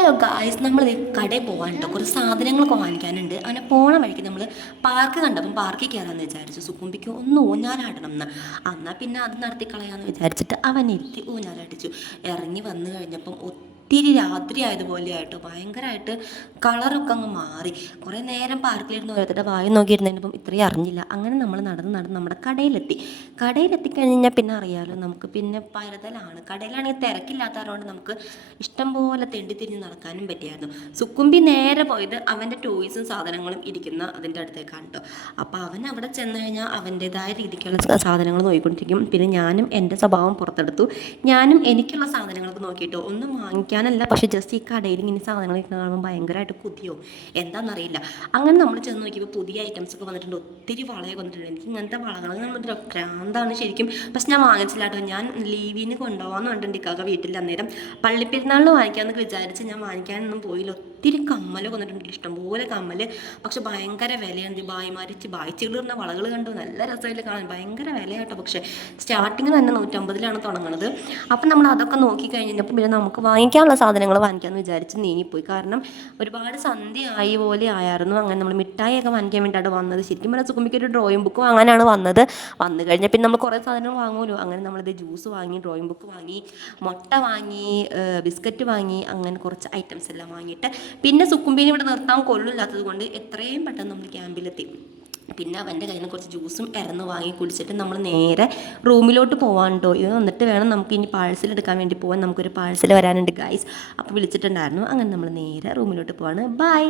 Hello guys, നമ്മൾ കടയിൽ പോകാൻ കേട്ടോ, കുറച്ച് സാധനങ്ങളൊക്കെ വാങ്ങിക്കാനുണ്ട്. അങ്ങനെ പോണ വഴിക്ക് നമ്മൾ പാർക്ക് കണ്ടപ്പം പാർക്കിൽ കയറാമെന്ന് വിചാരിച്ചു. സുക്കുമ്പിക്ക് ഒന്ന് ഊഞ്ഞാലാടണം എന്ന്. എന്നാൽ പിന്നെ അത് നടത്തി കളയാമെന്ന് വിചാരിച്ചിട്ട് അവൻ ഇരുത്തി ഊഞ്ഞാലടിച്ചു. ഇറങ്ങി വന്നു കഴിഞ്ഞപ്പം ഒത്തിരി രാത്രി ആയതുപോലെ ആയിട്ടോ, ഭയങ്കരമായിട്ട് കളറൊക്കെ അങ്ങ് മാറി. കുറേ നേരം പാർക്കിലിരുന്ന് ഓരോരുത്തരുടെ വായി നോക്കിയിരുന്നതിനിപ്പം ഇത്രയും അറിഞ്ഞില്ല. അങ്ങനെ നമ്മൾ നടന്ന് നടന്ന് നമ്മുടെ കടയിലെത്തിക്കഴിഞ്ഞാൽ പിന്നെ അറിയാമല്ലോ, നമുക്ക് പിന്നെ പരതലാണ്. കടയിലാണെങ്കിൽ തിരക്കില്ലാത്തതുകൊണ്ട് നമുക്ക് ഇഷ്ടം പോലെ തെണ്ടി തിരിഞ്ഞ് നടക്കാനും പറ്റിയായിരുന്നു. സുക്കുമ്പി നേരെ പോയത് അവൻ്റെ ടോയ്സും സാധനങ്ങളും ഇരിക്കുന്ന അതിൻ്റെ അടുത്തേക്കാണ് കേട്ടോ. അപ്പോൾ അവൻ അവിടെ ചെന്ന് കഴിഞ്ഞാൽ അവൻ്റേതായ രീതിക്കുള്ള സാധനങ്ങൾ നോക്കിക്കൊണ്ടിരിക്കും. പിന്നെ ഞാനും എൻ്റെ സ്വഭാവം പുറത്തെടുത്തു. ഞാനും എനിക്കുള്ള സാധനങ്ങളൊക്കെ നോക്കിയിട്ടോ, ഒന്നും വാങ്ങിക്കാനല്ല, പക്ഷേ ജസ്റ്റ് ഈ കടയിൽ ഇങ്ങനെ സാധനങ്ങൾ കാണുമ്പോൾ ഭയങ്കരമായിട്ട് കൊതിയോ എന്താണെന്നറിയില്ല. അങ്ങനെ നമ്മൾ ചെന്ന് നോക്കിയപ്പോൾ പുതിയ ഐറ്റംസ് ഒക്കെ വന്നിട്ടുണ്ട്. ഒത്തിരി വളയൊക്കെ വന്നിട്ടുണ്ട്. എനിക്ക് ഇങ്ങനത്തെ വളകൾ കണ്ടിട്ട് ഭ്രാന്താണ് ശരിക്കും. പക്ഷെ ഞാൻ വാങ്ങിച്ചില്ല കേട്ടോ. ഞാൻ ലീവിന് കൊണ്ടുപോകാമെന്ന് പറഞ്ഞിട്ടുണ്ട് ഇക്കാക്ക വീട്ടിൽ. അന്നേരം പള്ളിപ്പെരുന്നാളിന് വാങ്ങിക്കാമെന്നൊക്കെ വിചാരിച്ച് ഞാൻ വാങ്ങിക്കാനൊന്നും പോയില്ല. ഒത്തിരി കമ്മലൊക്കെ വന്നിട്ടുണ്ട്, ഇഷ്ടംപോലെ കമ്മൽ. പക്ഷെ ഭയങ്കര വിലയാണ്. ബായിച്ചിടുന്ന വളകൾ കണ്ടു, നല്ല രസമായിട്ട് കാണാൻ. ഭയങ്കര വിലയാട്ടോ. പക്ഷേ സ്റ്റാർട്ടിങ് തന്നെ 150 തുടങ്ങുന്നത്. അപ്പം നമ്മൾ അതൊക്കെ നോക്കി കഴിഞ്ഞപ്പോൾ പിന്നെ നമുക്ക് വാങ്ങിക്കാനുള്ള സാധനങ്ങൾ വാങ്ങിക്കാമെന്ന് വിചാരിച്ച് നീങ്ങിപ്പോയി. കാരണം ഒരുപാട് സന്ധ്യ ആയി പോലെ ആയിരുന്നു. അങ്ങനെ നമ്മൾ മിഠായിയൊക്കെ വാങ്ങിക്കാൻ വേണ്ടിയിട്ട് വന്നത്. ശരിക്കും പറഞ്ഞാൽ സുക്കുമ്പിക്ക് ഒരു ഡ്രോയിങ് ബുക്ക് വാങ്ങാനാണ് വന്നത്. വന്നു കഴിഞ്ഞാൽ പിന്നെ നമ്മൾ കുറേ സാധനങ്ങൾ വാങ്ങുമല്ലോ. അങ്ങനെ നമ്മളിത് ജ്യൂസ് വാങ്ങി, ഡ്രോയിങ് ബുക്ക് വാങ്ങി, മുട്ട വാങ്ങി, ബിസ്ക്കറ്റ് വാങ്ങി, അങ്ങനെ കുറച്ച് ഐറ്റംസ് എല്ലാം വാങ്ങിയിട്ട് പിന്നെ സുക്കുമ്പീനെ ഇവിടെ നിർത്താൻ കൊള്ളില്ലാത്തത് കൊണ്ട് എത്രയും പെട്ടെന്ന് നമ്മൾ ക്യാമ്പിലെത്തി. പിന്നെ അവൻ്റെ കയ്യിൽ നിന്ന് കുറച്ച് ജ്യൂസും ഇറന്ന് വാങ്ങി കുടിച്ചിട്ട് നമ്മൾ നേരെ റൂമിലോട്ട് പോകാൻ കേട്ടോ. ഇത് വന്നിട്ട് വേണം നമുക്ക് ഇനി പാഴ്സൽ എടുക്കാൻ വേണ്ടി പോകാൻ. നമുക്കൊരു പാഴ്സൽ വരാനുണ്ട് ഗൈസ്. അപ്പോൾ വിളിച്ചിട്ടുണ്ടായിരുന്നു. അങ്ങനെ നമ്മൾ നേരെ റൂമിലോട്ട് പോവാണ്. ബൈ.